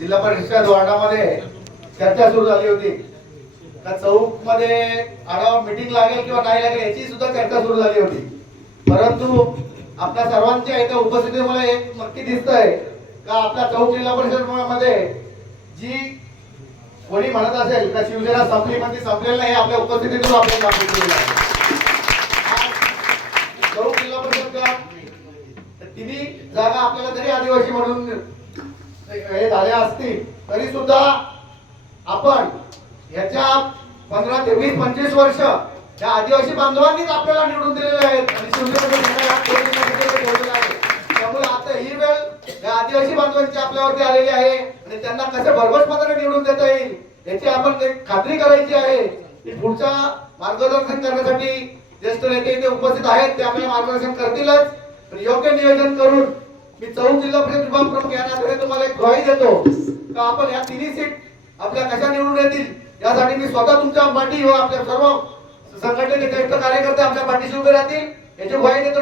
जिल्हा परिषद वार्डामध्ये चर्चा सुरू झाली होती. त्या चौकमध्ये आढावा मिटिंग लागेल किंवा नाही लागेल याची सुद्धा चर्चा सुरू झाली होती. परंतु आपल्या सर्वांच्या उपस्थिती मला एक नक्की दिसतंय का आपल्या चौक जिल्हा परिषदमध्ये जी कोणी म्हणत असेल का शिवसेना संपली म्हणजे संपलेलं नाही आपल्या उपस्थितीतून आपल्याला चौक जिल्हा परिषदच्या तिन्ही जागा आपल्याला जरी आदिवासी म्हणून हे झाले असतील तरी सुद्धा आपण याच्या पंधरा ते वीस पंचवीस वर्ष त्या आदिवासी बांधवांनीच आपल्याला निवडून दिलेले आहेत. आणि आहे. त्यामुळे आता ही वेळ या आदिवासी बांधवांची आपल्यावरती आलेली आहे. आणि त्यांना कसे भरघोस मताने निवडून देता येईल याची आपण खात्री करायची आहे. की पुढच्या मार्गदर्शन करण्यासाठी ज्येष्ठ नेते इथे उपस्थित आहेत ते आपल्याला मार्गदर्शन करतीलच. योग्य नियोजन करून मी चौक जिल्हा परिषद विभाग प्रमुख या नात्याने तुम्हाला एक ग्वाही देतो का आपण या तिन्ही सीट आपल्या कशा निवडून येतील यासाठी मी स्वतः तुमच्या पाठी आपल्या सर्व संघटनेचे ज्येष्ठ कार्यकर्ते आपल्या पाठीशी उभे राहतील. याची ग्वाही देतो.